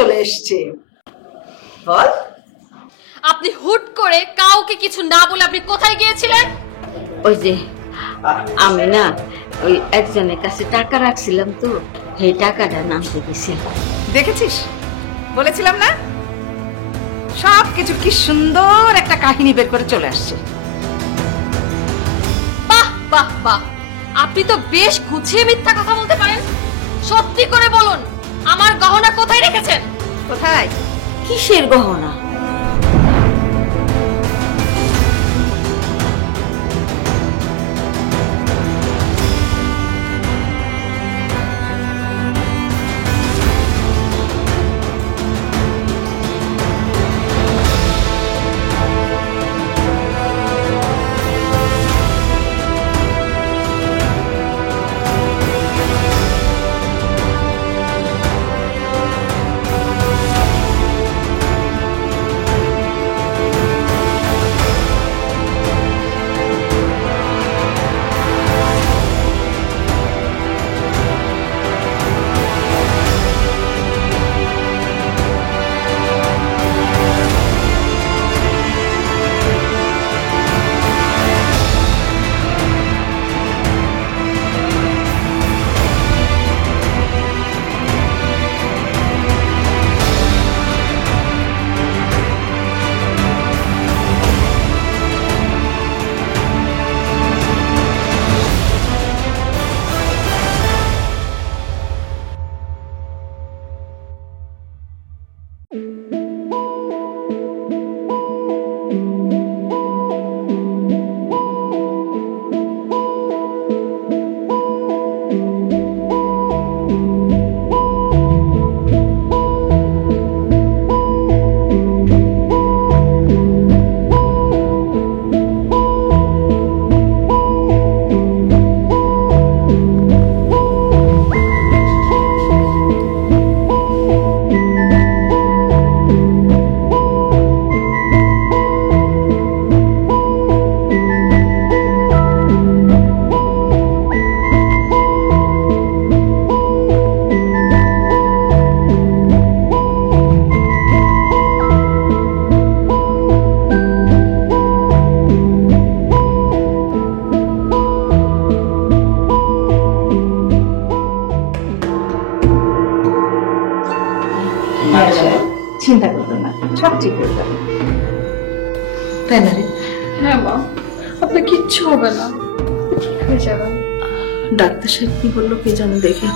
চলে এসছে। বল। আপনি হুট করে কাউকে কিছু না বলে আপনি কোথায় গিয়েছিলেন? ওই যে আমি না ওই একজনের কাছে টাকা রাখছিলাম, তো সেই টাকাটা নামতে গেছিলাম। দেখেছিস, বলেছিলাম না, সব কিছু কি সুন্দর একটা কাহিনী বের করে চলে আসছে। বাহ বাহ বাহ, আপনি তো বেশ গুছিয়ে মিথ্যা কথা বলতে পারেন। সত্যি করে বলুন, আমার গহনা কোথায় রেখেছেন? কোথায়? কিসের গহনা? চিন্তা করবেন না, সব ঠিক হয়ে যাবে। তাই না রে? হ্যাঁ মা, আপনার কিচ্ছু হবে না, ঠিক হয়ে যাবে। ডাক্তার সাহেব কি বললো কি জানি, দেখে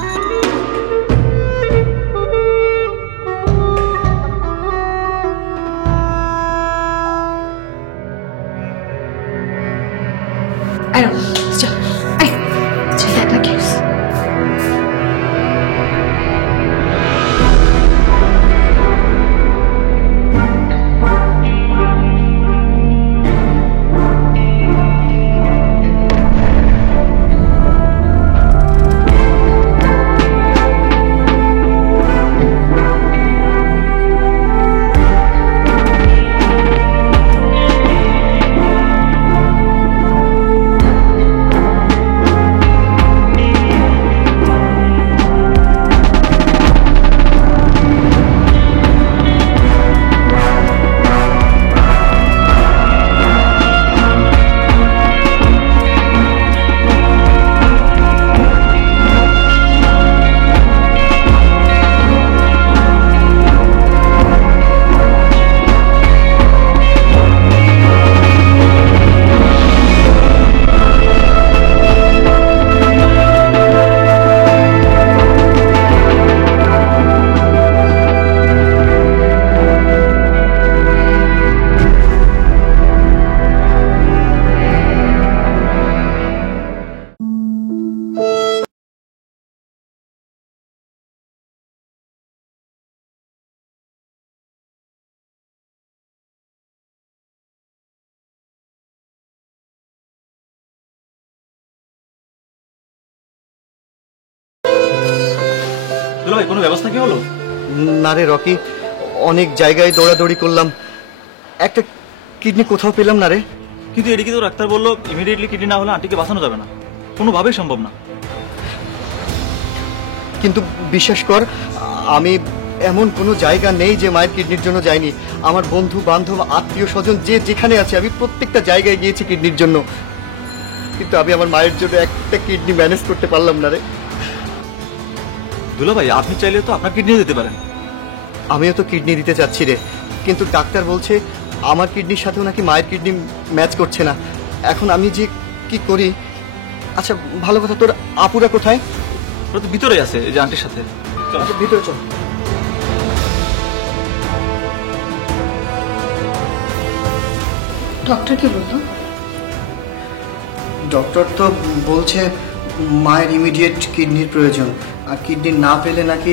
ভাই কোনো ব্যবস্থা কি হলো? না রে রকি, অনেক জায়গায় দৌড়াদৌড়ি করলাম, একটা কিডনি কোথাও পেলাম না রে। কিন্তু এদিকে তো ডাক্তার বললো ইমিডিয়েটলি কিডনি না হলে আন্টিকে বাঁচানো যাবে না, কোনোভাবেই সম্ভব না। কিন্তু বিশ্বাস কর, আমি এমন কোনো জায়গা নেই যে মায়ের কিডনির জন্য যায়নি। আমার বন্ধু বান্ধব আত্মীয় স্বজন যে যেখানে আছে আমি প্রত্যেকটা জায়গায় গিয়েছি কিডনির জন্য, কিন্তু আমি আমার মায়ের জন্য একটা কিডনি ম্যানেজ করতে পারলাম না রে। দুলা ভাই, আপনি চাইলে তো আপনার কিডনি দিতে পারেন। আমিও তো কিডনি দিতে চাচ্ছি রে, কিন্তু ডাক্তার বলছে আমার কিডনির সাথেও নাকি মায়ের কিডনি ম্যাচ করছে না। এখন আমি যে কি করি? আচ্ছা ভালো কথা, তোর আপুরা কোথায়? ওরা তো ভিতরে আছে, এই যে আন্টির সাথে। চলো। আচ্ছা, ভিতরে চল। ডক্টর কি বললো? ডক্টর তো বলছে মায়ের ইমিডিয়েট কিডনির প্রয়োজন, আর কিডনি না পেলে নাকি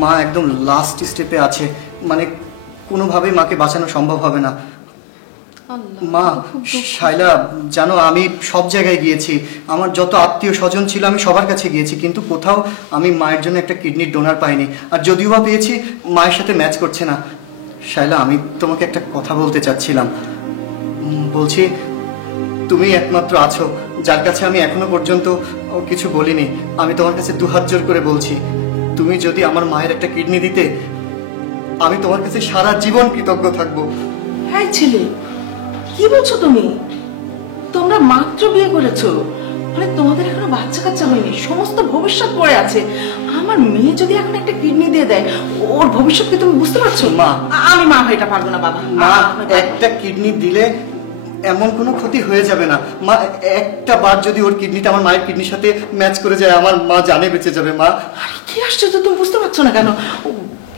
মা একদম লাস্ট স্টেপে আছে, মানে কোনোভাবেই মাকে বাঁচানো সম্ভব হবে না। মা, শাইলা জানো আমি সব জায়গায় গিয়েছি, আমার যত আত্মীয় স্বজন ছিল আমি সবার কাছে গিয়েছি, কিন্তু কোথাও আমি মায়ের জন্য একটা কিডনির ডোনার পাইনি, আর যদিও বা পেয়েছি মায়ের সাথে ম্যাচ করছে না। শাইলা, আমি তোমাকে একটা কথা বলতে চাচ্ছিলাম। বলছি তুমি একমাত্র আছো যার কাছে আমি এখনো পর্যন্ত কিছু বলিনি। আমি তোমার কাছে দুহাত জোর করে বলছি, তুমি যদি আমার মায়ের একটা কিডনি দিতে, আমি তোমার কাছে সারা জীবন কৃতজ্ঞ থাকবো। হ্যাঁ ছেলে, কি বলছো তুমি? তোমরা মাত্র বিয়ে করেছো, মানে তোমাদের এখনো বাচ্চা কাচ্চা হয়নি, সমস্ত ভবিষ্যৎ পড়ে আছে। আমার মেয়ে যদি এখন একটা কিডনি দিয়ে দেয়, ওর ভবিষ্যৎ কি তুমি বুঝতে পারছো? মা, আমি মা হয়ে এটা পারবো না বাবা। মা, একটা কিডনি দিলে এমন কোনো ক্ষতি হয়ে যাবে না মা। একটা বার যদি ওর কিডনিটা আমার মায়ের কিডনির সাথে ম্যাচ করে যায়, আমার মা জানে বেঁচে যাবে। মা, আরে কি আশ্চর্য, তুমি বুঝতে পারছো না কেন?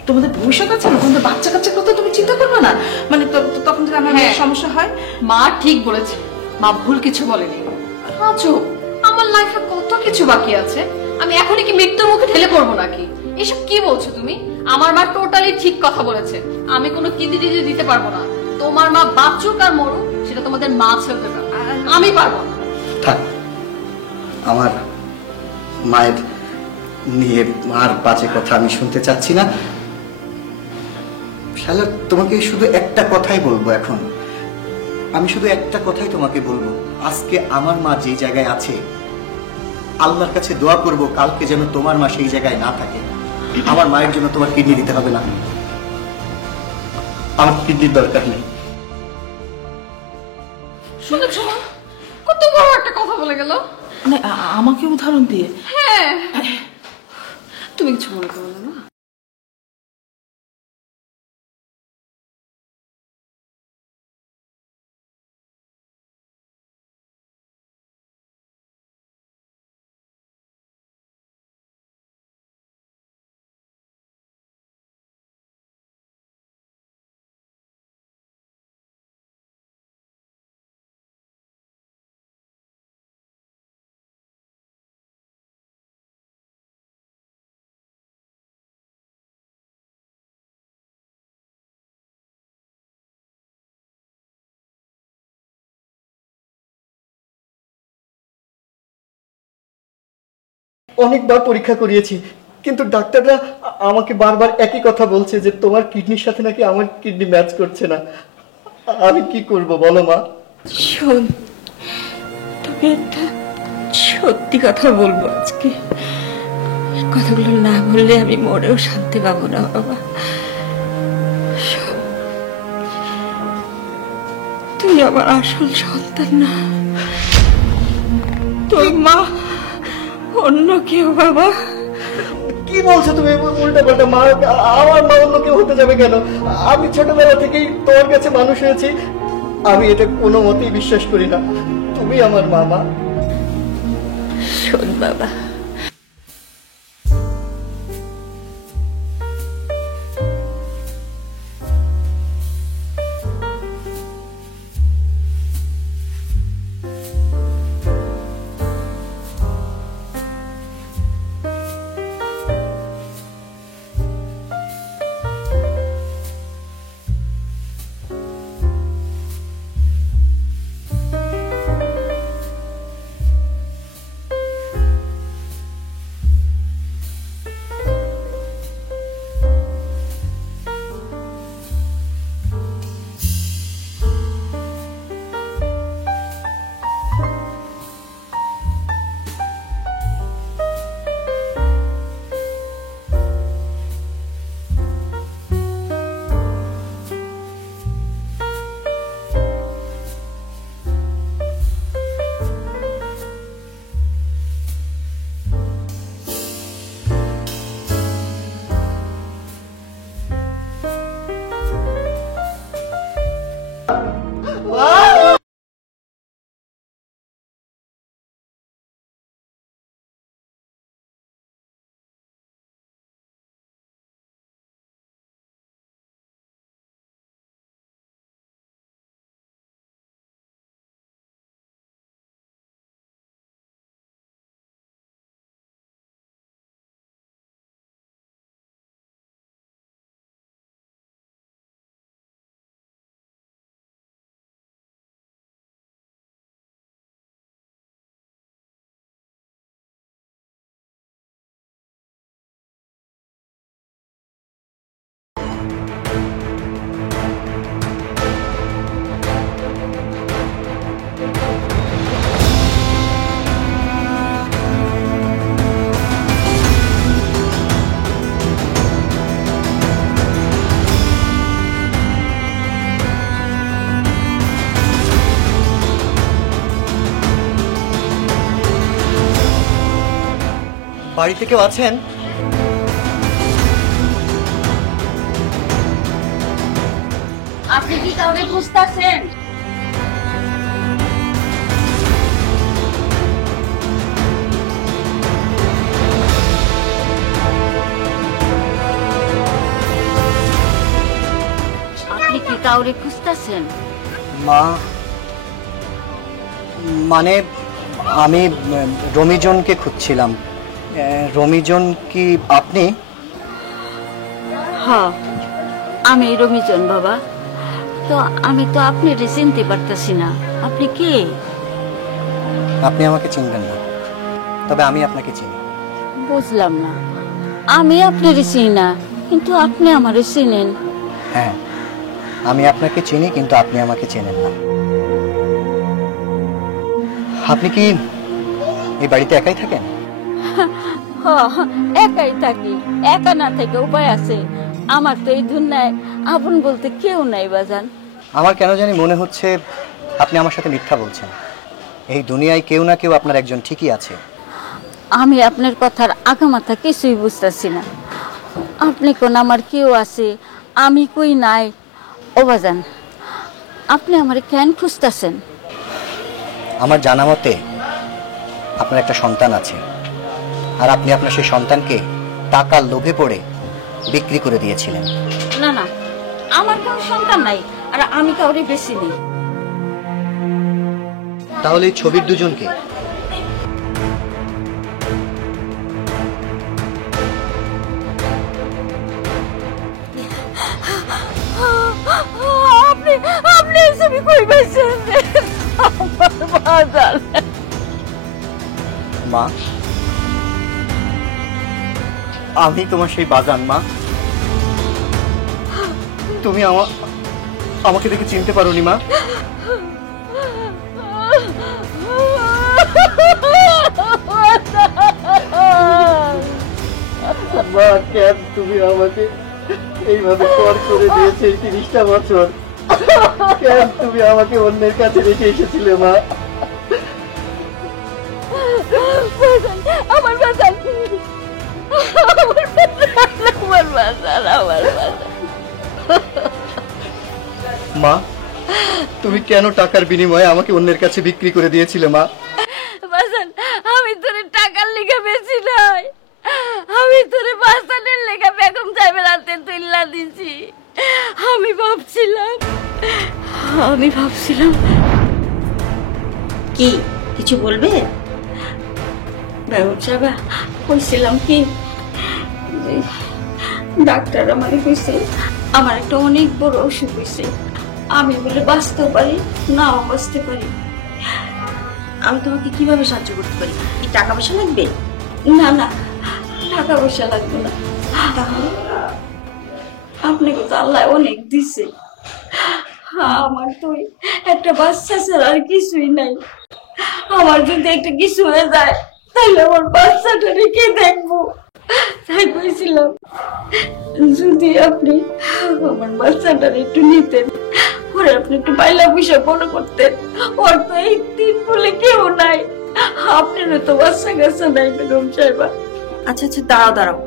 তোমাদের ভবিষ্যৎ আছে না, তোমাদের বাচ্চা কাচ্চার কথা তুমি চিন্তা করবে না, মানে তখন যদি আমার মেয়ের সমস্যা হয়। মা ঠিক বলেছে, মা ভুল কিছু বলেনি। আজব, আমার লাইফে কত কিছু বাকি আছে, আমি এখনই কি মৃত্যুর মুখে ঠেলে পড়বো নাকি? এসব কি বলছো তুমি? আমার মা টোটালি ঠিক কথা বলেছে, আমি কোনো কিডনি দিতে পারবো না। তোমার মা বাঁচুক আর মরুক সেটা তোমাদের মা ছেড়ে দেবে, আমি পারবো না। থাক, আমার মায়ের নিয়ে মার বাজে কথা আমি শুনতে চাচ্ছি না। শালা, তোমাকে শুধু একটা কথাই বলবো এখন, আমি শুধু একটা কথাই তোমাকে বলবো, আজকে আমার মা যে জায়গায় আছে, আল্লাহর কাছে দোয়া করব কালকে যেন তোমার মা সেই জায়গায় না থাকে। আমার মায়ের জন্য তোমার কিডনি দিতে হবে না, আমার কিডনির দরকার নেই। শুনেছো মা, কত বড় একটা কথা বলে গেল। মানে আমাকে উদাহরণ দিয়ে? হ্যাঁ, তুমি কিছু মনে করো না। অনেকবার পরীক্ষা করিয়েছি, কিন্তু ডাক্তাররা আমাকে বারবার একই কথা বলছে যে তোমার কিডনির সাথে নাকি আমার কিডনি ম্যাচ করছে না। আমি কি করব বলো মা? শোন, তোকে একটা সত্যি কথা বলবো আজকে। কথাগুলো না বললে আমি মরেও শান্তি পাবো না বাবা। শোন, তুই আমার আসল সন্তান না, তোর মা অন্য কেউ বাবা। কি বলছো তুমি উল্টা পাল্টা? মা, আমার মা অন্য কেউ হতে যাবে কেন? আমি ছোটবেলা থেকেই তোমার কাছে মানুষ হয়েছি, আমি এটা কোনো মতেই বিশ্বাস করি না। তুমি আমার মা। মা, শোন বাবা, বাড়িতে কেউ আছেন? আপনি কি কাউকে খুঁজতেছেন? আপনি কি কাউরে খুঁজতেছেন? মা, মানে আমি রমিজনকে খুঁজছিলাম। রমিজন কি আপনি? হ্যাঁ, আমি রমিজন বাবা। তো আমি তো আপনারে চিনতে পারতেছি না, আপনি কে? আপনি আমাকে চিনবেন না, তবে আমি আপনাকে চিনি। বুঝলাম না, আমি আপনারে চিনি না কিন্তু আপনি আমারে চিনেন। হ্যাঁ, আমি আপনাকে চিনি কিন্তু আপনি আমাকে চেনেন না। আপনি কি এই বাড়িতে একাই থাকেন? একাই থাকি, একা না থেকে উপায় আছে? আমার তো এই দুনিয়ায় আপন বলতে কেউ নাই বাজান। আমার কেন জানি মনে হচ্ছে আপনি আমার সাথে মিথ্যা বলছেন। এই দুনিয়ায় কেউ না কেউ আপনার একজন ঠিকই আছে। আমি আপনার কথার আগামাথা কিছুই বুঝতেছি না। আপনি কোন আমার কেউ আছে, আমি কই নাই। ও বাজান, আপনি আমার কেন খুঁজতেছেন? আমার জানা মতে আপনার একটা সন্তান আছে, আর আপনি আপনার সেই সন্তানকে টাকার লোভে পড়ে বিক্রি করে দিয়েছিলেন। না না, আমার কোনো সন্তান নাই, আর আমি কাউরে বেশি নেই। তাহলে এই ছবির দুজনকে? আপনি আপনি এই ছবি কই পাইছেন? মা, আমি তোমার সেই বাজান। মা, তুমি আমাকে দেখে চিনতে পারোনি? মা, মা, কেন তুমি আমাকে এইভাবে পর করে দিয়েছে এই 30টা বছর? কেন তুমি আমাকে অন্যের কাছে রেখে এসেছিলে? মা, আমার বাজান, আমার বাজান, আমার বাজান। মা, তুমি কেন টাকার বিনিময়ে আমাকে অন্যের কাছে বিক্রি করে দিয়েছিলে? মা, বাজান, আমি তোরে টাকার লেগে বেশি নাই, আমি তোরে বাসানের লেগে বেগম সাহেবের হাতে তুইলা দিছি। আমি ভাবছিলাম কি কিছু বলবে? বেগম সাহেবা, কইছিলাম কি, ডাক্তার আমাকে কইছে আমার একটা অনেক বড় অসুখ হয়েছে, আমি বলে বাঁচতেও পারি নাও বাঁচতে পারি। আমি তোমাকে কিভাবে সাহায্য করতে পারি? কি টাকা পয়সা লাগবে? না না, টাকা পয়সা লাগবে না। তাহলে আপনাকে তো আল্লাহ অনেক দিছে, আমার তো একটা বাচ্চা ছাড়া আর কিছুই নাই। আমার যদি একটা কিছু হয়ে যায় তাহলে আমার বাচ্চাটা রেখে দেখবো। তাই কইছিলাম যদি আপনি আমার বাচ্চাটা একটু নিতেন, ওরে আপনি একটু পাইলা পয়সা বড় করতেন। ওর তো এই 3 বলে কেউ নাই, আপনারও তো বাচ্চা কাচ্চা নাই বেগম সাহেবা। আচ্ছা আচ্ছা, দাঁড়াও দাঁড়াও,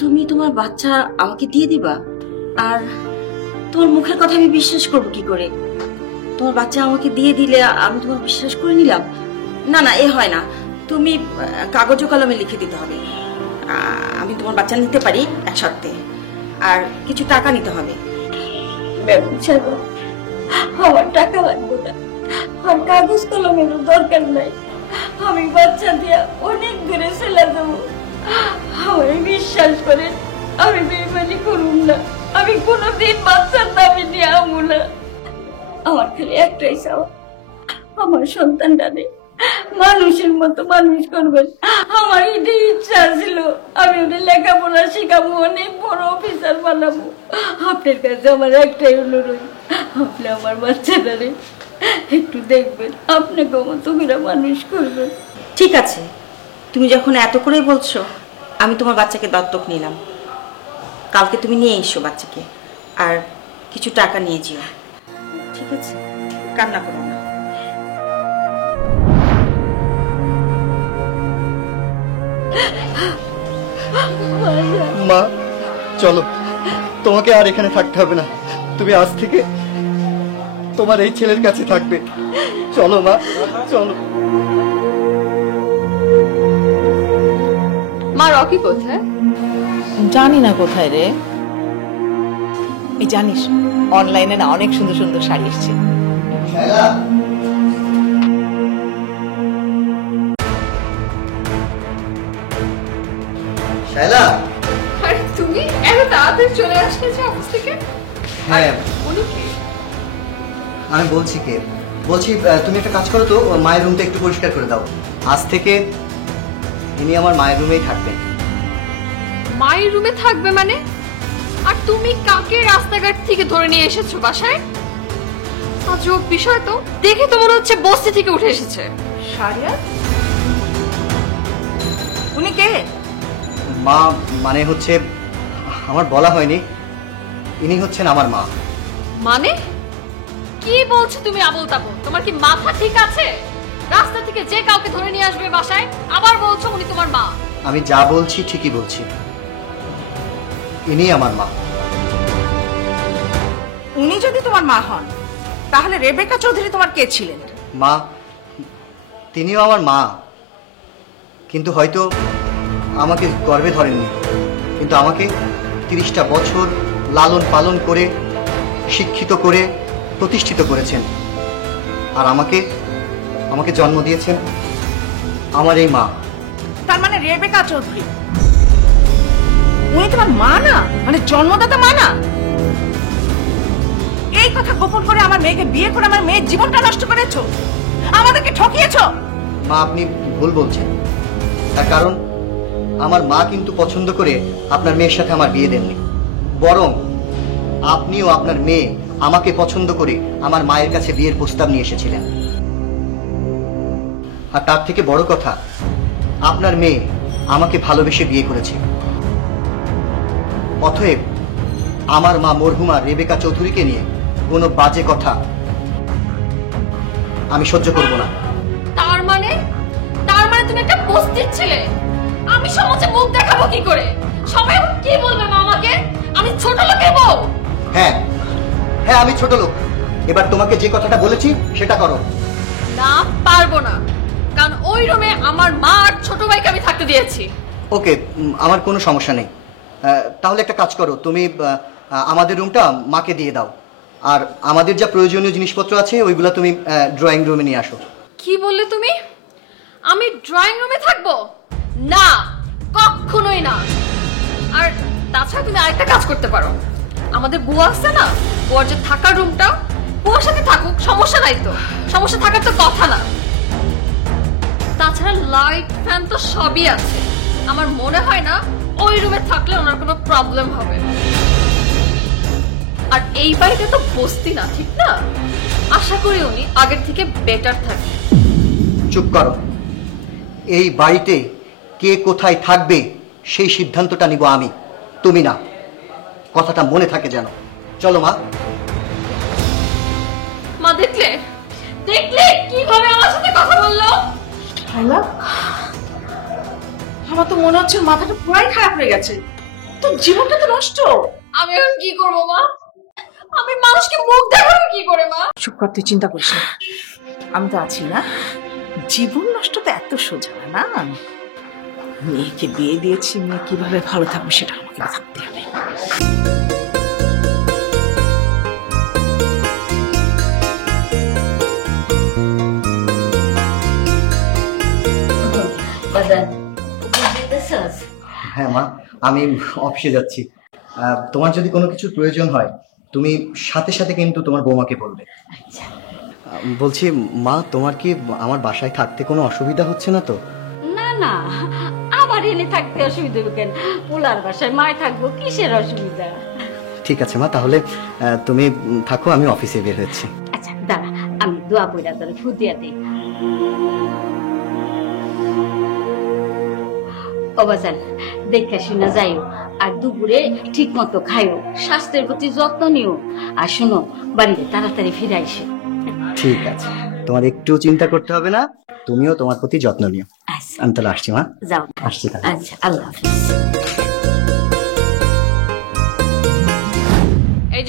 তুমি তোমার বাচ্চা আমাকে দিয়ে দিবা? আর তোমার মুখের কথা আমি বিশ্বাস করবো কি করে? তোমার বাচ্চা আমাকে দিয়ে দিলে আমি তোমার বিশ্বাস করে নিলাম? না না, এ হয় না। তুমি কাগজ ও কলমে লিখে দিতে হবে আমি তোমার বাচ্চা নিতে পারি এক শর্তে, আর কিছু টাকা নিতে হবে। বেগম সাহেবা, আমার টাকা লাগবে না, আর কাগজ কলমের দরকার নাই। আমি বাচ্চা দিয়া অনেক দূরে চলে যাবো। আমার বিশ্বাস করেন, আমি বেইমানি করুম না, আমি কোনোদিন বাচ্চার দাবি নিয়ে আমু না। আমার খালি একটাই চাওয়া, আমার সন্তানটারে মানুষের মতো মানুষ করবেন। আমার এটাই ইচ্ছা ছিল, আমি ওটা লেখাপড়া শিখাবো, অনেক বড় অফিসার বানাবো। আপনার কাছে আমার একটাই অনুরোধ, আপনি আমার বাচ্চাটারে একটু দেখবেন, আপনাকে মতো করে মানুষ করবেন। ঠিক আছে, তুমি যখন এত করেই বলছো, আমি তোমার বাচ্চাকে দত্তক নিলাম। কালকে তুমি নিয়ে এসো বাচ্চাকে, আর কিছু টাকা নিয়ে যেও। ঠিক আছে, কান্না করো না। মা চলো, তোমাকে আর এখানে থাকতে হবে না, তুমি আজ থেকে তোমার এই ছেলের কাছে থাকবে। চলো মা, চলো। মা রকি কোথায়? জানি না কোথায় রে। এই জানিস অনলাইনে না অনেক সুন্দর সুন্দর শাড়ি এসছে। শায়লা, আরে তুমি এত তাড়াতাড়ি চলে আসলে যে অফিস থেকে? হ্যাঁ উনি কি? আমি বলছি তুমি একটা কাজ করো তো, মায়ের রুমটা একটু পরিষ্কার করে দাও। আজ থেকে ইনি আমার মায়ের রুমেই থাকবেন। মায়ের রুমে থাকবে মানে? আর তুমি কাকে রাস্তাঘাট থেকে ধরে নিয়ে এসেছো বাসায়? আজব বিষয় তো, দেখে তো মনে হচ্ছে বস্তি থেকে উঠে এসেছে। শাড়িয়া, উনি কে? মা মানে হচ্ছে, আমার বলা হয়নি, ইনি হচ্ছেন আমার মা। মানে কি বলছো তুমি আবোল তাবোল? তোমার কি মাথা ঠিক আছে? রাস্তা থেকে যে কাউকে ধরে নিয়ে আসবে বাসায়, আবার বলছো উনি তোমার মা? আমি যা বলছি ঠিকই বলছি, ইনি আমার মা। উনি যদি তোমার মা হন তাহলে রেবেকা চৌধুরী তোমার কে ছিলেন? মা তিনিও আমার মা, কিন্তু হয়তো আমাকে গর্ভে ধরেননি, কিন্তু আমাকে 30টা বছর লালন পালন করে শিক্ষিত করে প্রতিষ্ঠিত করেছেন। আর আমাকে জন্ম দিয়েছেন আমার এই মা। তার মানে রেবেকা চৌধুরী উনি তোমার মা না, মানে জন্মদাতা মা না? এই কথা গোপন করে আমার মেয়েকে বিয়ে করে আমার মেয়ের জীবনটা নষ্ট করেছো, আমাদেরকে ঠকিয়েছো। মা আপনি ভুল বলছেন, তার কারণ আমার মা কিন্তু পছন্দ করে আপনার মেয়ের সাথে আমার বিয়ে দেননি, বরং আপনিও আপনার মেয়ে আমাকে পছন্দ করে আমার মায়ের কাছে বিয়ের প্রস্তাব নিয়ে এসেছিলেন। আর তার থেকে বড় কথা, আপনার মেয়ে আমাকে ভালোবেসে বিয়ে করেছে। অতএব আমার মা মরহুমা রেবেকা চৌধুরীকে নিয়ে কোনো বাজে কথা আমি সহ্য করব না। তার মানে তুমি একটা বস্তির ছেলে। আমি সমাজে মুখ দেখাবো কি করে? সবাই কি বলবে মা আমাকে? আমি ছোট লোকের বউ? হ্যাঁ হ্যাঁ, আমি ছোট লোক। এবার তোমাকে যে কথাটা বলেছি সেটা করো। না, পারবো না, কারণ ওই রুমে আমার মা আর ছোট ভাইকে আমি থাকতে দিয়েছি। ওকে, আমার কোনো সমস্যা নেই। তাহলে একটা কাজ করো, তুমি আমাদের রুমটা মাকে দিয়ে দাও, আর আমাদের যা প্রয়োজনীয় জিনিসপত্র আছে ওইগুলো তুমি ড্রয়িং রুমে নিয়ে আসো। কি বললে তুমি? আমি ড্রয়িং রুমে থাকবো? না, কখনোই না। আর তাছাড়া তুমি আরেকটা কাজ করতে পারো, আমাদের বুয়া আছে না, বুয়ার যে থাকার রুমটা, বুয়ার সাথে থাকুক, সমস্যা নাই তো। সমস্যা থাকার তো কথা না। তাছাড়া লাইট ফ্যান তো সবই আছে, আমার মনে হয় না ওই রুমে থাকলে ওনার কোনো প্রবলেম হবে। আর এই বাড়িতে তো বস্তি না, ঠিক না? আশা করি উনি আগের থেকে বেটার থাকে। চুপ করো। এই বাড়িতে কে কোথায় থাকবে সেই সিদ্ধান্তটা নিব আমি, তুমি না। কথাটা মনে থাকে যেন। চলো মা। মা দেখলে কিভাবে আমার সাথে কথা বললো? আমার তো মনে হচ্ছে মাথাটা পুরাই খারাপ হয়ে গেছে, তোর জীবনটা তো নষ্ট। আমি এখন কি করবো মা? আমি মানুষকে মুখ দেখাবো কি করে মা? চুপ কর, তুই চিন্তা করিস না, আমি তো আছি না। জীবন নষ্ট তো এত সোজা না। মেয়েকে বিয়ে দিয়েছি, মেয়ে কিভাবে ভালো থাকবে সেটা আমাকে ভাবতে হবে। হ্যাঁ মা, আমি অফিসে যাচ্ছি। তোমার যদি কোনো কিছু প্রয়োজন হয় তুমি সাথে সাথে কিন্তু তোমার বৌমাকে বলবে। বলছি মা, তোমার কি আমার বাসায় থাকতে কোনো অসুবিধা হচ্ছে না তো? না না, আমার এনে থাকতে অসুবিধা হবে কেন? পোলার বাসায় মায় থাকবো, কিসের অসুবিধা? ঠিক আছে মা, তাহলে তুমি থাকো, আমি অফিসে বের হচ্ছি। আচ্ছা দাঁড়া, আমি দোয়া কইরা তোর ফুদিয়া দিই। ও বাজান, দেখে শুনে যাইও, আর দুপুরে ঠিক মতো খাইও, স্বাস্থ্যের প্রতি যত্ন নিও, আর শোনো বাড়িতে তাড়াতাড়ি ফিরে আইসো। ঠিক আছে, তোমার একটু চিন্তা করতে হবে না, তুমিও তোমার প্রতি যত্ন নিও। আচ্ছা আমি তাহলে আসছি মা। যাও। আসছি তাহলে। আচ্ছা, আল্লাহ হাফিজ।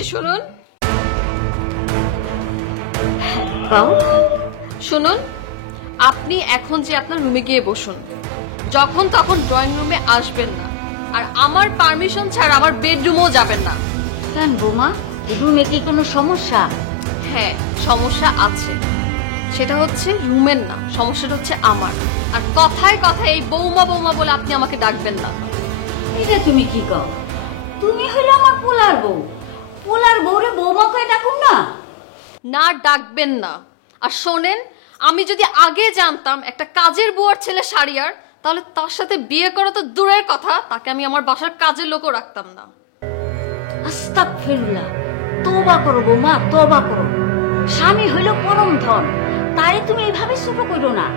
যে শুনুন বাউ, শুনুন, আপনি এখন যে আপনার রুমে গিয়ে বসুন, যখন তখন ড্রয়িং রুমে আসবেন না, আর আমার পারমিশন ছাড়া আমার বেডরুমেও যাবেন না। কেন বৌমা, রুমে কি কোনো সমস্যা? হ্যাঁ, সমস্যা আছে। সেটা হচ্ছে রুমের না, সমস্যাটা হচ্ছে আমার। আর কথায় কথায় এই বৌমা বৌমা বলে আপনি আমাকে ডাকবেন না। এটা তুমি কি কও? তুমি হইলো আমার পোলার বউ, পোলার বউরে বৌমা কয়ে ডাকুম না? না, ডাকবেন না। আর শোনেন, আমি যদি আগে জানতাম একটা কাজের বুয়ার ছেলে শাড়িয়ার, তাহলে তার সাথে বিয়ে করা তো দূরের কথা, তাকে আমি আমার বাসার কাজের লোকও রাখতাম না। আস্তাগফিরুল্লাহ, তওবা করো বৌমা, তওবা করো। স্বামী হইল পরম ধন, তারে তুমি এইভাবে ছোট করো না।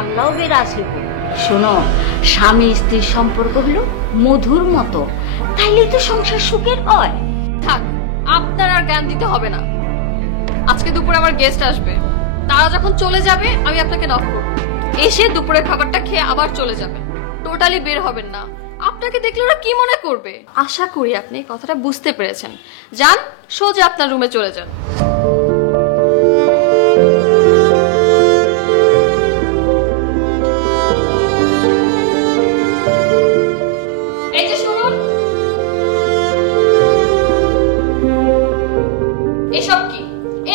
আল্লাহ বেরাজ হইব। শোনো, স্বামী স্ত্রীর সম্পর্ক হলো মধুর মতো, তাইলেই তো সংসার সুখের হয়। থাক, আপনার আর জ্ঞান দিতে হবে না। আজকে দুপুরে আমার গেস্ট আসবে, তারা যখন চলে যাবে আমি আপনাকে নক করব। এসে দুপুরের খাবারটা খেয়ে আবার চলে যাবেন, টোটালি বের হবেন না। আপনাকে দেখলে ওরা কি মনে করবে? আশা করি আপনি এই কথাটা বুঝতে পেরেছেন। যান, সোজা আপনার রুমে চলে যান। এই যে শুনুন, এসব কি?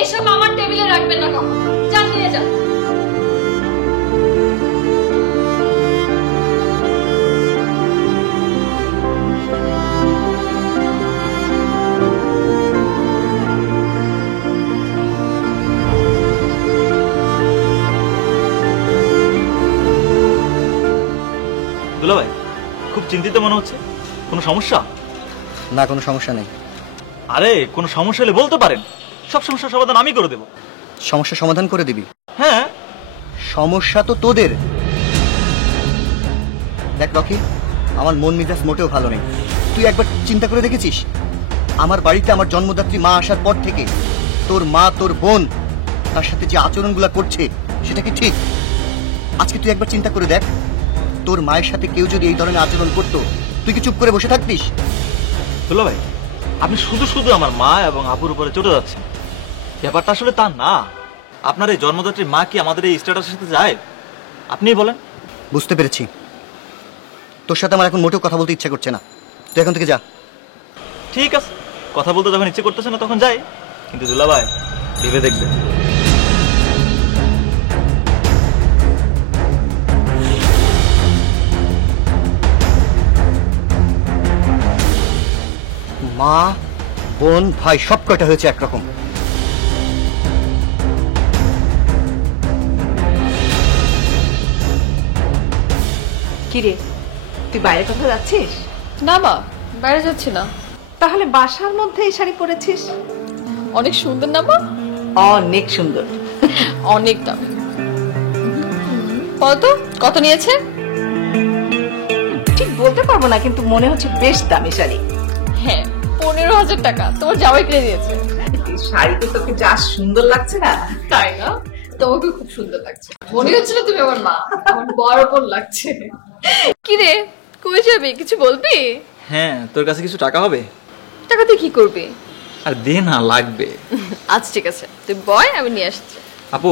এসব আমার টেবিলে রাখবেন না কখনো। যান, নিয়ে যান। দুলাভাই, খুব চিন্তিত মনে হচ্ছে। কোনো সমস্যা? না, কোনো সমস্যা নেই। আরে, কোনো সমস্যা হলে বলতে পারেন, সব সমস্যার সমাধান আমি করে দেবো। সমস্যা সমাধান করে দিবি? হ্যাঁ। সমস্যা তো তোদের। দেখ রকি, আমার মন মেজাজ মোটেও ভালো নেই। তুই একবার চিন্তা করে দেখেছিস, আমার বাড়িতে আমার জন্মদাত্রী মা আসার পর থেকে তোর মা, তোর বোন তার সাথে যে আচরণগুলো করছে, সেটা কি ঠিক? আজকে তুই একবার চিন্তা করে দেখ, তোর মায়ের সাথে কেউ যদি এই ধরনের আচরণ করতো, তুই কি চুপ করে বসে থাকতিস? দুলাভাই, আপনি শুধু শুধু আমার মা এবং আপুর উপরে চটে যাচ্ছেন। ব্যাপারটা আসলে তা না। আপনার এই জন্মদাত্রীর মা কি আমাদের এই স্ট্যাটাসের সাথে যায়? আপনিই বলেন। বুঝতে পেরেছি, তোর সাথে আমার এখন মোটেও কথা বলতে ইচ্ছা করছে না। তুই এখন থেকে যা। ঠিক আছে, কথা বলতে যখন ইচ্ছে করতেছে না তখন যাই। কিন্তু দুলাভাই, ভেবে দেখবে। মা, বোন, ভাই সব কয়টা হয়েছে একরকম। কিরে, তুই বাইরে কোথাও যাচ্ছিস? না মা, বাইরে যাচ্ছি না। তাহলে বাসার মধ্যে এই শাড়ি পরেছিস? অনেক সুন্দর না মা? অনেক সুন্দর। অনেক দাম। কত কত নিয়েছে? ঠিক বলতে পারবো না, কিন্তু মনে হচ্ছে বেশ দামি শাড়ি। হ্যাঁ, 15,000 টাকা। তোমার জামাই কিনে দিয়েছে। এই শাড়িতে তোকে যা সুন্দর লাগছে না। তাই না? তোমাকে খুব সুন্দর লাগছে। মনে হচ্ছিল তুমি আমার মা। আমার বড় বোন লাগছে। কি রে, কই যাবি? কিছু বলবি? হ্যাঁ, তোর কাছে কিছু টাকা হবে? টাকা দিয়ে কি করবি? আর দে না, লাগবে। আচ্ছা ঠিক আছে, তুই বয়, আমি নিয়ে আসছি। আপু,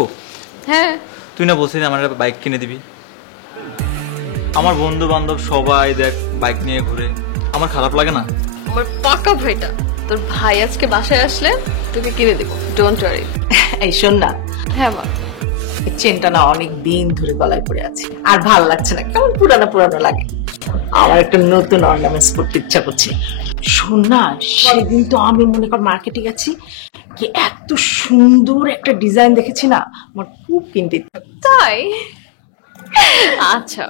হ্যাঁ, তুই না বলছিস আমার একটা বাইক কিনে দিবি? আমার বন্ধু বান্ধব সবাই দেখ বাইক নিয়ে ঘুরে, আমার খারাপ লাগে না? আমার পাকা ভাইটা, তোর ভাই আজকে বাসায় আসলে তোকে কিনে দেবো, ডোন্ট ওয়ারি। এই শোন না, হ্যাঁ মা। এই চেনটা না অনেক দিন ধরে গলায় পড়ে আছে, আর ভাল লাগছে না, কেমন পুরানো পুরানো লাগে। আমার একটা নতুন অর্নামেন্টস করতে ইচ্ছা করছে। শোন না, সেদিন তো আমি মনে কর মার্কেটে গেছি, কি এত সুন্দর একটা ডিজাইন দেখেছি না, আমার খুব কিনতে ইচ্ছা। তাই? আচ্ছা,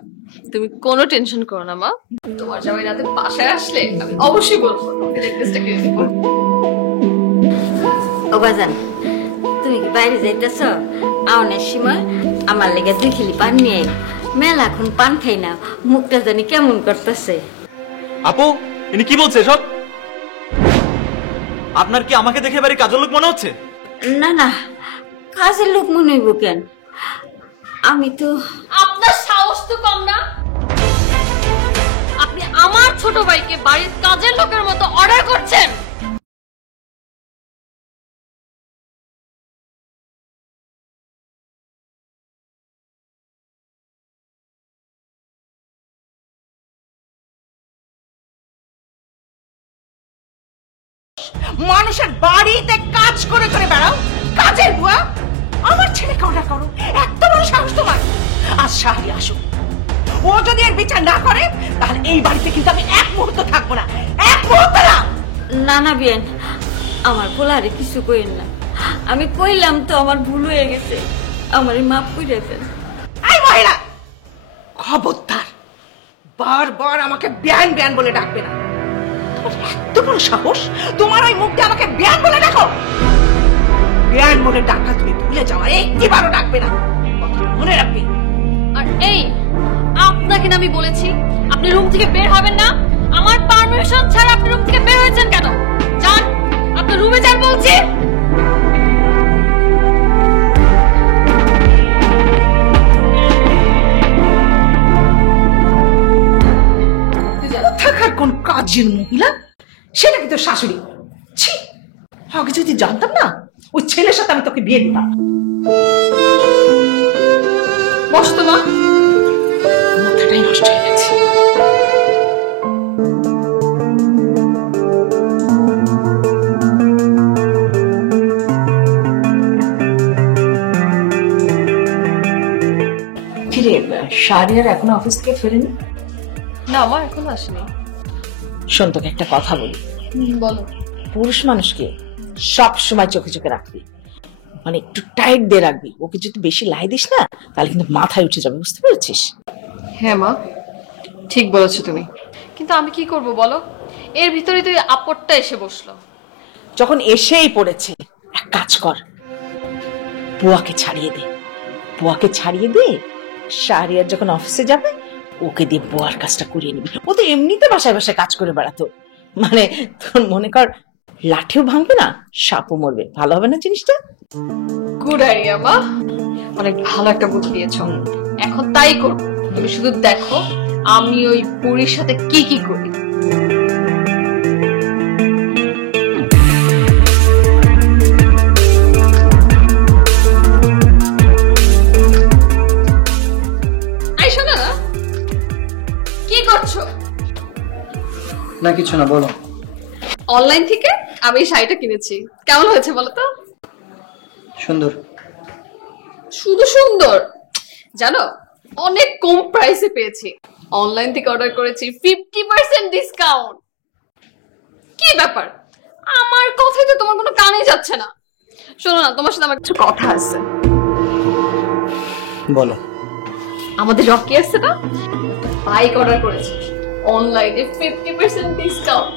তুমি কোনো টেনশন করো না মা। তোমার জামাই রাতে বাসায় আসলে আমি অবশ্যই বলবো নেকলেসটা কিনে দেবো। ও বাজান, তুমি কি বাইরে যাইতেছ? আওনের সময় আমার লেগে 2 কিলো পান নিয়ে আই। মেলা এখন পান খাই না, মুখটা জানি কেমন করতেছে। আপু, ইনি কি বলছে সব? আপনার কি আমাকে দেখে বাড়ি কাজের লোক মনে হচ্ছে? না না, কাজের লোক মনে হইব কেন? আমি তো আপনার সাহস তো কম না? আপনি আমার ছোট ভাইকে বাড়ির কাজের লোকের মতো অর্ডার করছেন? মানুষের বাড়িতে কাজ করে করে বেড়াও, কাজের বুয়া। আমার ছেলেকে অর্ডার করো, এত বড় সাহস তোমার? আজ শাহরি আসুক, ও যদি এর বিচার না করে তাহলে এই বাড়িতে কিন্তু আমি এক মুহূর্ত থাকবো না, এক মুহূর্ত না। না না বিয়ান, আমার পোলারে কিছু কইেন না। আমি কইলাম তো আমার ভুল হয়ে গেছে, আমারে মাফ করে দেন। এই মহিলা, খবরদার বারবার আমাকে বিয়ান বিয়ান বলে ডাকবে না। তোমার এত বড় সাহস, তোমার ওই মুখ দিয়ে আমাকে বিয়ান বলে ডাকো? বিয়ান বলে ডাকা তুমি ভুলে যাও, আর একটিবারও ডাকবে না, কথাটা মনে রাখবে। আর এই, আপনাকে না আমি বলেছি আপনি রুম থেকে বের হবেন না। আমার পারমিশন ছাড়া আপনি রুম থেকে বের হয়েছেন কেন? যান, আপনার রুমে যান বলছি। থাকার কোন কাজের মহিলা, সেটা কি তোর শাশুড়ি? ছি, আগে যদি জানতাম না ওই ছেলের সাথে আমি তোকে বিয়ে দিতাম। বস তো মা। মাথাটাই নষ্ট হয়ে গেছে। কিরে, শাহরিয়ার এখনো অফিস থেকে ফেরেনি? না, আমার এখনো আসেনি। শোন, তোকে একটা কথা বলি, বলো। পুরুষ মানুষকে সব সময় চোখে চোখে রাখবি, মানে একটু টাইট দিয়ে রাখবি। ওকে যদি বেশি লাই দিস না তাহলে কিন্তু মাথায় উঠে যাবে, বুঝতে পেরেছিস? হ্যাঁ মা, ঠিক বলেছো তুমি, কিন্তু আমি কি করব বলো? এর ভিতরে তো আপদটা এসে বসলো। যখন এসেই পড়েছে, এক কাজ কর, বুয়াকে ছাড়িয়ে দে। বুয়াকে ছাড়িয়ে দে, শাহরিয়ার যখন অফিসে যাবে ওকে দিয়ে বুয়ার কাজটা করিয়ে নিবি। ও তো এমনিতে বাসায় বাসায় কাজ করে বেড়াতো, মানে তোর মনে কর লাঠিও ভাঙবে না, সাপও মরবে। ভালো হবে না জিনিসটা? গুড আইডিয়া মা, অনেক ভালো একটা বুদ্ধি দিয়েছো। এখন তাই করব, তুমি শুধু দেখো আমি ওই বুড়ির সাথে কি কি করি। আইসো না, কি করছো? না কিছু না, বলো। অনলাইন থেকে আমি এই শাড়িটা কিনেছি, কেমন হয়েছে বলো তো? সুন্দর। শুধু সুন্দর জানো, অনেক কম প্রাইসে পেয়েছি। অনলাইন থেকে অর্ডার করেছি, 50% ডিসকাউন্ট। কি ব্যাপার, আমার কথাই তো তোমার কোনো কানে যাচ্ছে না। শোনো না, তোমার সাথে আমার কিছু কথা আছে। বলো। আমাদের রকি আছে না, বাইক অর্ডার করেছে অনলাইনে 50% ডিসকাউন্ট।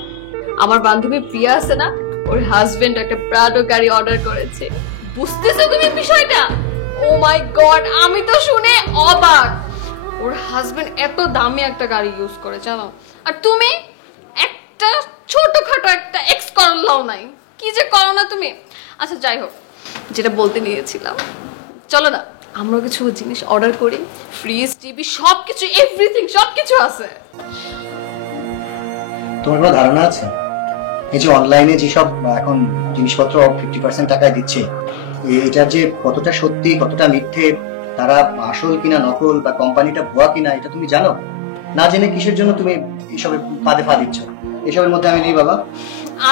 আমার বান্ধবী প্রিয়া আছে না, ওর হাজবেন্ড একটা প্রাডো গাড়ি অর্ডার করেছে। বুঝতেছো তুমি বিষয়টা? ও মাই গড, আমি তো শুনে অবাক। ওর হাজবেন্ড এত দামি একটা গাড়ি ইউজ করে জানো, আর তুমি একটা ছোটখাটো একটা এক্স করলাও নাই। কি যে করো না তুমি। আচ্ছা যাই হোক, যেটা বলতে নিয়েছিলাম, চলো না আমরা কিছু জিনিস অর্ডার করি। ফ্রিজ, টিভি, সবকিছু, এভরিথিং, সবকিছু আছে। তোমার কোনো ধারণা আছে এই যে অনলাইনে যেসব এখন জিনিসপত্র 50% টাকায় দিচ্ছে, এটার যে কতটা সত্যি কতটা মিথ্যে, তারা আসল কিনা নকল বা কোম্পানিটা ভুয়া কিনা, এটা তুমি জানো? না জেনে কিসের জন্য তুমি এসবের ফাঁদে পা দিচ্ছ? এসবের মধ্যে আমি নেই বাবা।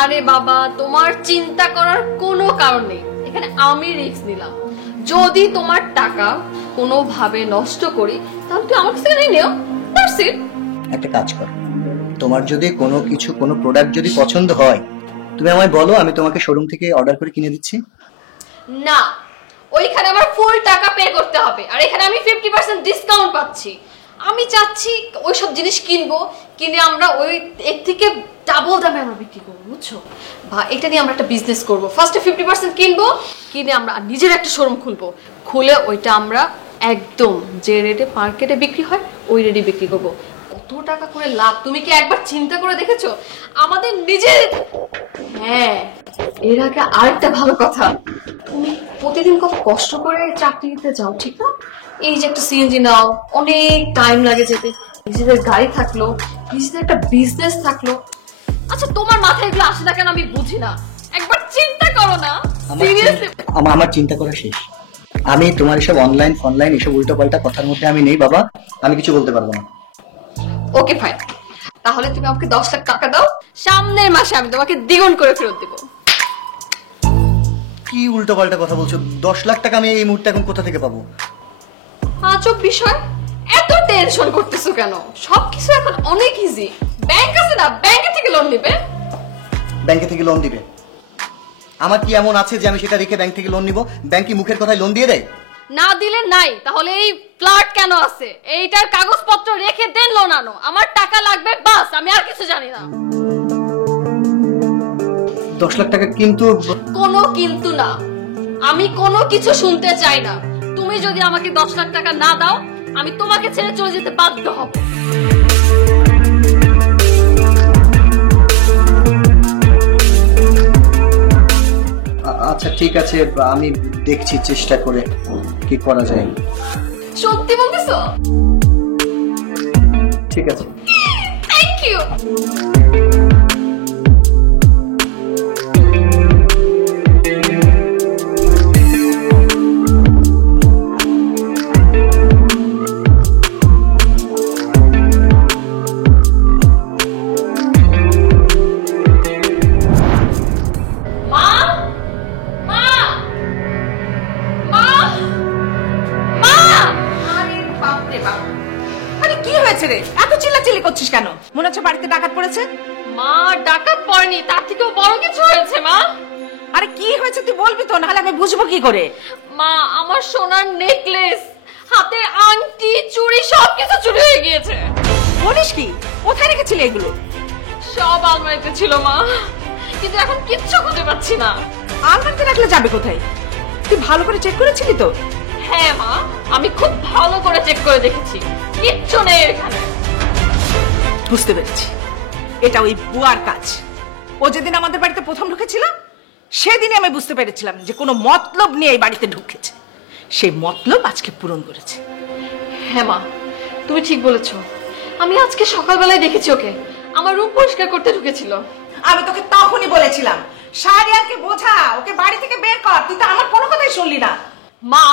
আরে বাবা, তোমার চিন্তা করার কোনো কারণ নেই, এখানে আমি রিস্ক নিলাম। যদি তোমার টাকা কোনোভাবে নষ্ট করি তাহলে তুমি আমার কাছ থেকে নিও, দ্যাটস ইট। একটা কাজ করো, তোমার যদি কোনো কিছু কোনো প্রোডাক্ট যদি পছন্দ হয় তুমি আমায় বলো, আমি তোমাকে শোরুম থেকে অর্ডার করে কিনে দিচ্ছি। না, ওইখানে আমার ফুল টাকা পে করতে হবে, আর এখানে আমি 50% ডিসকাউন্ট পাচ্ছি। আমি চাচ্ছি ওইসব জিনিস কিনবো, কিনে আমরা ওই এর থেকে ডাবল দামে আমরা বিক্রি করবো, বুঝছো? বা এটা নিয়ে আমরা একটা বিজনেস করবো। ফার্স্টে 50% কিনবো, কিনে আমরা নিজের একটা শোরুম খুলবো, খুলে ওইটা আমরা একদম যে রেটে মার্কেটে বিক্রি হয় ওই রেটে বিক্রি করবো। কত টাকা করে লাভ, তুমি কি একবার চিন্তা করে দেখেছো? আমাদের নিজের। হ্যাঁ, এর আগে আরেকটা ভালো কথা, তুমি প্রতিদিন কত কষ্ট করে চাকরিতে যাও, ঠিক না? এই যে একটা সিএনজি নাও, অনেক টাইম লাগে যেতে, নিজেদের গাড়ি থাকলো, নিজেদের একটা বিজনেস থাকলো। আচ্ছা তোমার মাথায় এগুলো আসে না কেন আমি বুঝি না। একবার চিন্তা করো না, সিরিয়াসলি। আমার চিন্তা করা শেষ। আমি তোমার এসব অনলাইন এসব উল্টো পাল্টা কথার মধ্যে আমি নেই বাবা, আমি কিছু বলতে পারবো না। ওকে ফাইন, তাহলে তুমি আমাকে 10 লাখ টাকা দাও, সামনের মাসে আমি তোমাকে দ্বিগুণ করে ফেরত দেবো। কি উল্টোপাল্টা কথা বলছো? 10 লাখ টাকা আমি এই মুহূর্তে এখন কোথা থেকে পাবো? আজব বিষয়, এত টেনশন করতেছো কেন? সবকিছু এখন অনেক ইজি। ব্যাংক আছে না, ব্যাংকে থেকে লোন নিবে। ব্যাংকে থেকে লোন দিবে? আমার কি এমন আছে যে আমি সেটা রেখে ব্যাংক থেকে লোন নিব? ব্যাংক কি মুখের কথায় লোন দিয়ে দেয়? না দিলে নাই, তাহলে এই ফ্ল্যাট কেন আছে? এইটার কাগজপত্র রেখে দেন লোন আনো। আমার টাকা লাগবে বাস, আমি আর কিছু জানি না। 10 লাখ টাকা কিন্তু কোনো কিন্তু না, আমি কোনো কিছু শুনতে চাই না। তুমি যদি আমাকে 10 লাখ টাকা না দাও, আমি তোমাকে ছেড়ে চলে যেতে বাধ্য হব। আচ্ছা ঠিক আছে, আমি দেখছি চেষ্টা করে কি করা যায়। সত্যি বলতেছো? ঠিক আছে। Thank you. আরে কি হয়েছে রে, এত চিল্লাচিল্লি করছিস কেন? মনে হচ্ছে বাড়িতে ডাকাত পড়েছে। মা, ডাকাত পড়েনি, তার থেকেও বড় কিছু হয়েছে মা। আরে কি হয়েছে তুই বলবি তো, নাহলে আমি বুঝবো কি করে? মা, আমার সোনার নেকলেস, হাতের আংটি, চুড়ি সবকিছু চুরি হয়ে গিয়েছে। বলিস কি? কোথায় রেখেছিলি এগুলো? সব আলমারিতে ছিল মা, কিন্তু এখন কিচ্ছু খুঁজে পাচ্ছি না। আলমারিতে রাখলে যাবে কোথায়? তুই ভালো করে চেক করেছিলি তো? হ্যাঁ মা, আমি খুব ভালো করে চেক করে দেখেছি, কিচ্ছু নেই এখানে। বুঝতে পেরেছি, এটা ওই বুয়ার কাজ। ও যেদিন আমাদের বাড়িতে প্রথম ঢুকেছিল, সেদিনই আমি বুঝতে পেরেছিলাম যে কোনো মতলব নিয়ে এই বাড়িতে ঢুকেছে। সেই মতলব আজকে পূরণ করেছে। হ্যাঁ মা, তুমি ঠিক বলেছো। আমি আজকে সকালবেলায় দেখেছি ওকে আমার রুম পরিষ্কার করতে ঢুকেছিল। আমি তোকে তখনই বলেছিলাম শাহরিয়ারকে বোঝা, ওকে বাড়ি থেকে বের কর। তুই তো আমার কোনো কথাই শুনলি না। মা,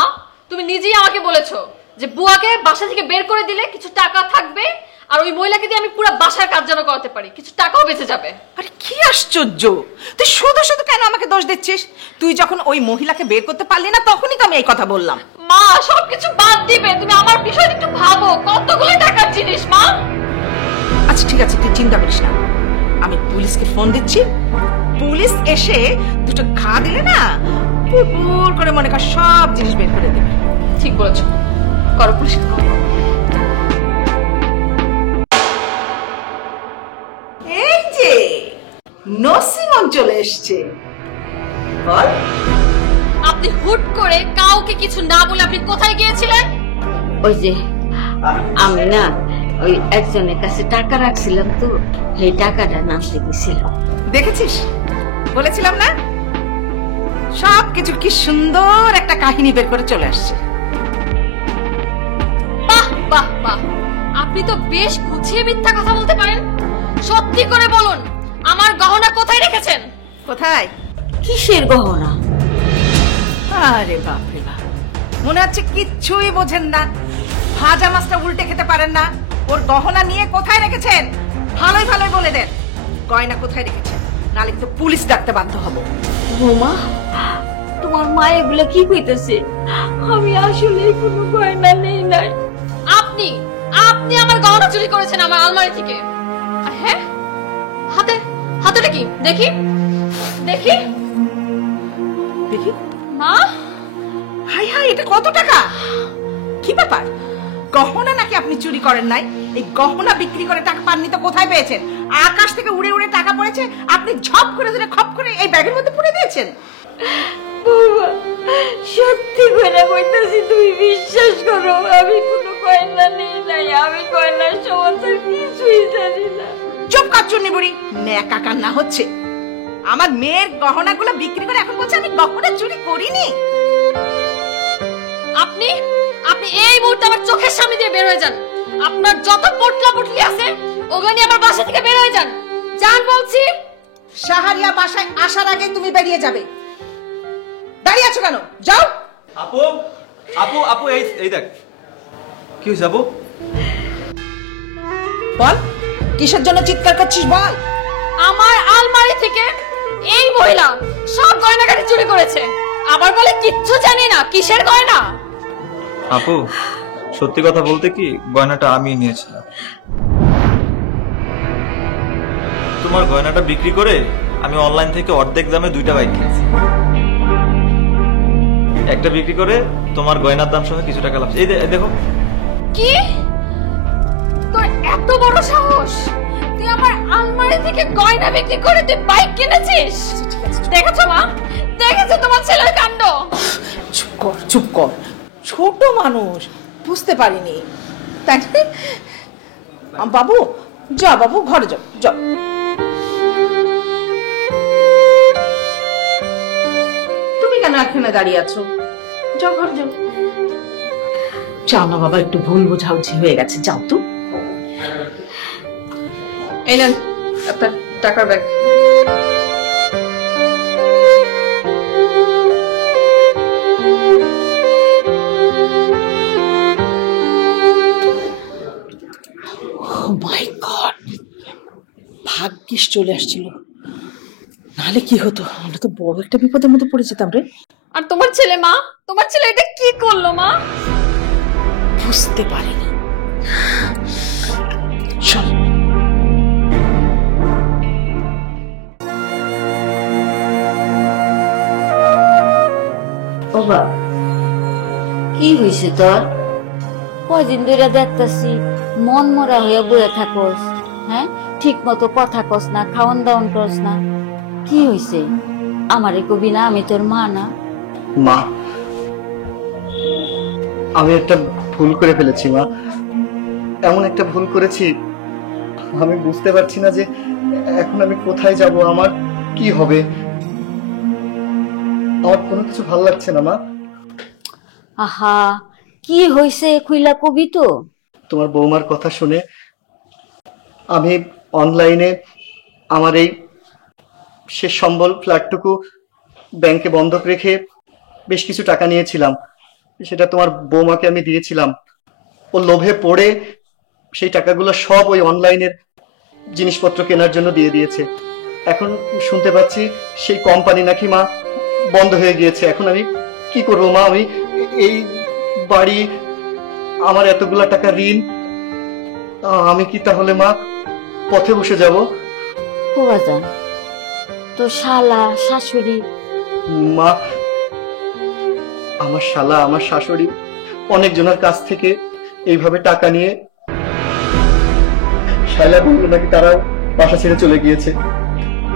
তুমি নিজেই আমাকে বলেছো যে বুয়াকে বাসা থেকে বের করে দিলে কিছু টাকা থাকবে, আর ওই মহিলাকে দিয়ে আমি পুরো বাসার কাজ যেন করাতে পারি, কিছু টাকাও বেঁচে যাবে। আরে কি আশ্চর্য, তুই শুধু শুধু কেন আমাকে দোষ দিচ্ছিস? তুই যখন ওই মহিলাকে বের করতে পারলি না, তখনই তো আমি এই কথা বললাম। মা, সবকিছু বাদ দিবে, তুমি আমার বিষয়টা একটু ভাবো। কতগুলো টাকার জিনিস মা। আচ্ছা ঠিক আছে, তুই চিন্তা করিস না, আমি পুলিশকে ফোন দিচ্ছি। পুলিশ এসে দুটো ঘা দিলে না, পুর করে মনে কর সব জিনিস বের করে দেবে। ঠিক বলেছো, করো পুলিশ। এই যে নসিমন চলে এসছে, বল। আপনি হুট করে কাউকে কিছু না বলে আপনি কোথায় গিয়েছিলেন? ওই যে আমি না ওই একজনের কাছে টাকা রাখছিলাম, তো সেই টাকাটা নামতে গেছিলাম। দেখেছিস, বলেছিলাম না, সব কিছু কি সুন্দর একটা কাহিনী বের করে চলে আসছে। বাহ বাহ বাহ, আপনি তো বেশ গুছিয়ে মিথ্যা কথা বলতে পারেন। সত্যি করে বলুন, আমার গহনা কোথায় রেখেছেন? কোথায়? কিসের গহনা? আরে বাপ রে বাপ, মনে হচ্ছে কিচ্ছুই বোঝেন না। ভাজা মাছটা উল্টে খেতে পারেন না। ওর গহনা নিয়ে কোথায় রেখেছেন ভালোই ভালোই বলে দেন। গয়না কোথায় রেখেছেন, নালে কিন্তু পুলিশ ডাকতে বাধ্য হব। বৌমা, তোমার মা এগুলো কি কইতেছে? আমি আসলে কোনো গয়না নেই নাই। আপনি আপনি আমার গহনা চুরি করেছেন আমার আলমারি থেকে। আর হ্যাঁ, হাতে হাতে কি দেখি দেখি দেখি। মা, হাই হাই, এটা কত টাকা? কি ব্যাপার, গহনা নাকি আপনি চুরি করেন নাই? এই গহনা বিক্রি করে টাকা পাননি তো কোথায় পেয়েছেন? আকাশ থেকে উড়ে উড়ে টাকা পড়েছে, আপনি ঝপ করে ধরে খপ করে এই ব্যাগের মধ্যে পুরে দিয়েছেন। বৌমা, সত্যি করে কইতাছি, তুমি বিশ্বাস করো, আমি কোনো গয়না নেই নাই। আমি গয়নার সমস্ত কিছুই জানি না। চুপ কর চুন্নি বুড়ি, ন্যাকা কান্না হচ্ছে। আমার মেয়ের গহনাগুলো বিক্রি করে এখন বলছে আমি গহনা চুরি করিনি। আপনি আপনি এই মুহূর্তে আমার চোখের সামনে দিয়ে বের হয়ে যান। আপনার যত পটলা পটলি আছে ওগুলো নিয়ে আমার বাসা থেকে বের হয়ে যান। যান বলছি। শাহরিয়া বাসায় আসার আগে তুমি বেরিয়ে যাবে। দাঁড়িয়ে আছো কেন? যাও। আপু আপু আপু, এই দেখ কি হয়েছে আপু? বল, কিসের জন্য চিৎকার করছিস বল। আমার আলমারি থেকে এই মহিলা সব গয়নাগাটি চুরি করেছে। আবার বলে কিচ্ছু জানি না, কিসের গয়না? আপু সত্যি কথা বলতে কি, গয়নাটা আমি নিয়েছিলাম। তোমার গয়নাটা বিক্রি করে আমি অনলাইন থেকে অর্ধেক দামে 2টা বাইক কিনেছি। একটা বিক্রি করে তোমার গয়নার দাম সহ কিছু টাকা লাভ। এই দেখো। কি? তোর এত বড় সাহস, তুই আমার আলমারি থেকে গয়না বিক্রি করে তুই বাইক কিনেছিস? দেখেছো মা, দেখেছো তোমার ছেলের কাণ্ড? চুপ কর, চুপ কর, ছোট মানুষ, বুঝতে পারিনি। তাই বাবু, যা বাবু, ঘরে যাও, যাও। তুমি কেন এখানে দাঁড়িয়ে আছো? যাও, ঘরে যাও। যাও না বাবা, একটু ভুল বোঝাবুঝি হয়ে গেছে, যাও তো। এই নেন আপনার টাকার ব্যাগ। মাই গড, ভাগ্যিস চলে আসছিল, নাহলে কি হতো? আমরা তো বড় একটা বিপদের মধ্যে পড়ে যেতাম রে। আর তোমার ছেলে মা, তোমার ছেলে এটা কি করলো মা? বুঝতে পারিনি। চল। ও বাবা, কি হয়েছে তোর? কয়দিন ধরে দেখতাছি মন মরা হয়ে বয়ে থাকস, হ্যাঁ? ঠিক মতো কথা কস না, খাওয়ান দাওয়ান করস না, কি হয়েছে? আমারে কবি না, আমি তোর মা না? মা, আমি একটা ভুল করে ফেলেছি মা। এমন একটা ভুল করেছি, আমি বুঝতে পারছি না যে এখন আমি কোথায় যাব, আমার কি হবে। আমার কোনো কিছু ভালো লাগছে না মা। আহা, কি হয়েছে খুইলা কবি তো? তোমার বৌমার কথা শুনে আমি অনলাইনে আমার এই শেষ সম্বল ফ্ল্যাটটুকু ব্যাংকে বন্ধক রেখে বেশ কিছু টাকা নিয়েছিলাম। সেটা তোমার বৌমাকে আমি দিয়েছিলাম। ও লোভে পড়ে সেই টাকাগুলো সব ওই অনলাইনের জিনিসপত্র কেনার জন্য দিয়ে দিয়েছে। এখন শুনতে পাচ্ছি সেই কোম্পানি নাকি মা বন্ধ হয়ে গিয়েছে। এখন আমি কি করবো মা? আমি এই বাড়ি, আমার এতগুলা টাকা ঋণ, আমি কি তাহলে মা পথে বসে যাব? ও বাজান, তো শালা শাশুড়ি? মা, আমার শালা আমার শাশুড়ি অনেকজনের কাছ থেকে এইভাবে টাকা নিয়ে শালা বললো নাকি তারাও বাসা ছেড়ে চলে গিয়েছে।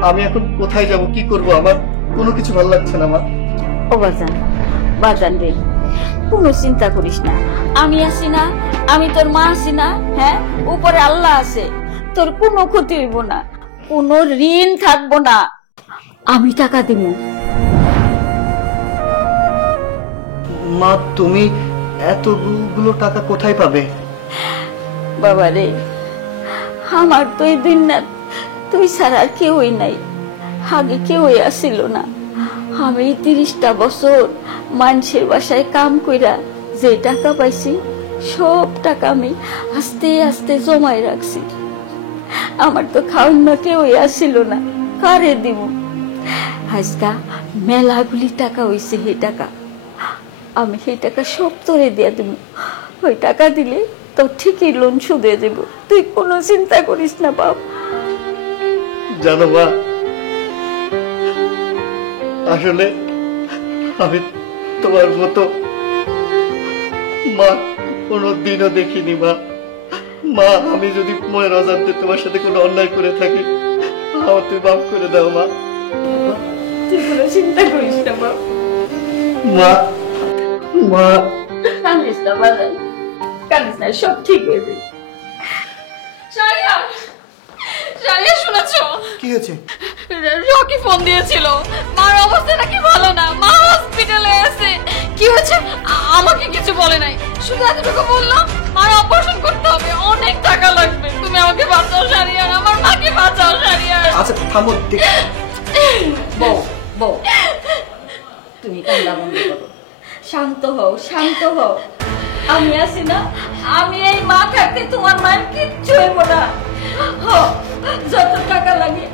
আমি এখন কোথায় যাব, কি করব? আমার কোনো কিছু ভালো লাগছে না মা। ও বাজান, বাজান রে, কোনো চিন্তা করিস না, আমি আছি না, আমি তোর মা আছি না, হ্যাঁ? উপরে আল্লাহ আছে, তোর কোনো ক্ষতি হইব না, কোনো ঋণ থাকবো না, আমি টাকা দিব। মা, তুমি এতগুলো টাকা কোথায় পাবে? বাবা রে, আমার তো এই দিন না তুই ছাড়া কেউই নাই, আগে কেউই আসিল না। আমি 30টা বছর মানুষের বাসায় কাম কইরা যে টাকা পাইছি, সব টাকা আমি আস্তে আস্তে জমায় রাখছি। আমার তো খাওয়ান না কেউই আসিল না, কারে দিব? আজকা মেলাগুলি টাকা হইছে, সেই টাকা আমি সেই টাকা সব তোরে দিয়ে দেব। ওই টাকা দিলে তো ঠিকই লোন শুধে দেব, তুই কোনো চিন্তা করিস না বাপ। জানো মা, আসলে আমি তোমার মতো মা কোনোদিনও দেখিনি মা। মা, আমি যদি মনের অজান্তে তোমার সাথে কোনো অন্যায় করে থাকি, আমার তুমি মাফ করে দাও মা। তুই কোনো চিন্তা করিস না বাপ। মা, মা, কান্দিস না বাজান, কান্দিস না, সব ঠিক হয়ে যাবে। শারিয়া, শারিয়া শুনেছো? কি হয়েছে? রকি ফোন দিয়েছিল, মার অবস্থা নাকি ভালো না, মা হসপিটালে আছে। কি হয়েছে আমাকে কিছু বলে নাই, শুধু এতটুকু বললো মার অপারেশন করতে হবে, অনেক টাকা লাগবে, তুমি আমাকে বাঁচাও শারিয়ার, আমার মাকে বাঁচাও শারিয়ার। আচ্ছা থামো, বউ, বউ, তুমি কান্না বন্ধ করো, শান্ত হও, শান্ত হও। আমি আছি না, আমি এই মা থাকতে তোমার মায়ের কিচ্ছু হইব না। যত টাকা লাগে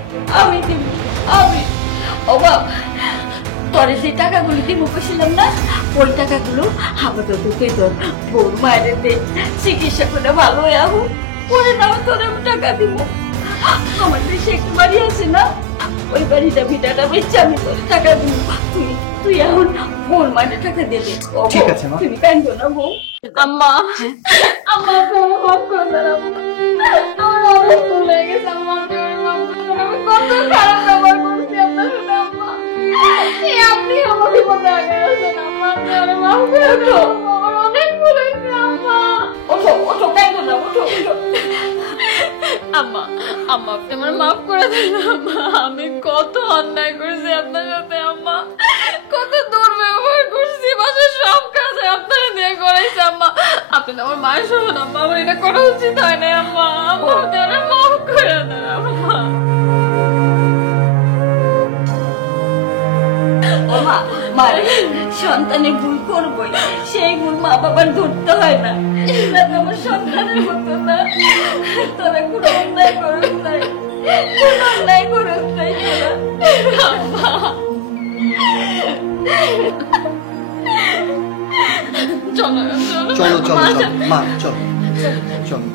আমি দিব, আমি। ও বাপ, তোরে যে টাকাগুলো দিব কইছিলাম না, ওই টাকাগুলো আপাতত তুই তোর বউর মায়ের দে, চিকিৎসা করে ভালো হয়ে আহু, পরে নাও তোর আমি টাকা দিব। আমার দেশে একটা বাড়ি আছে না, ওই বাড়িটা ভিটাটা বেচে আমি তোর টাকা দিব। তুই এখন বউর মায়ের টাকা দেবে। ও বউ, ঠিক আছে, মা। তুমি কাঁদো না বউ। আম্মা, আম্মা তুমি মাফ করে দাও আম্মা। আমার অনেক ভুল হয়ে গেছে আম্মা, আপনি আমাকে মাফ করে দেন। আমি কত খারাপ ব্যবহার করছি আপনার সাথে আম্মা। এই আপনি আমার বিপদে আগে আছেন আম্মা, আপনি আমাকে মাফ করে দাও। আমার অনেক ভুল হয়েছে আম্মা। ওঠো ওঠো, কাঁদো না, ওঠো ওঠো। আম্মা, আম্মা আপনি আমার মাফ করে দেন আম্মা। আমি কত অন্যায় করেছি আপনার সাথে আম্মা, কত দুর্ব্যবহার করছি, বাসার সব কাজ আপনারা দিয়ে করাইছি আম্মা। আপনি তো আমার মায়ের সমান আম্মা, আমার এটা করা উচিত হয় না আম্মা। আম্মা আপনি আমার মাফ করে দেন আম্মা। ও মা, মারে সন্তানের ভুল করবই, সেই ভুল মা বাবার ধরতে হয় না। এটা তো আমার সন্তানের মতো না। তোরা কোনো অন্যায় করস নাই, কোনো অন্যায় করস নাই তোরা আম্মা। চলো চলো চলো চলো চলো মা, চলো চলো।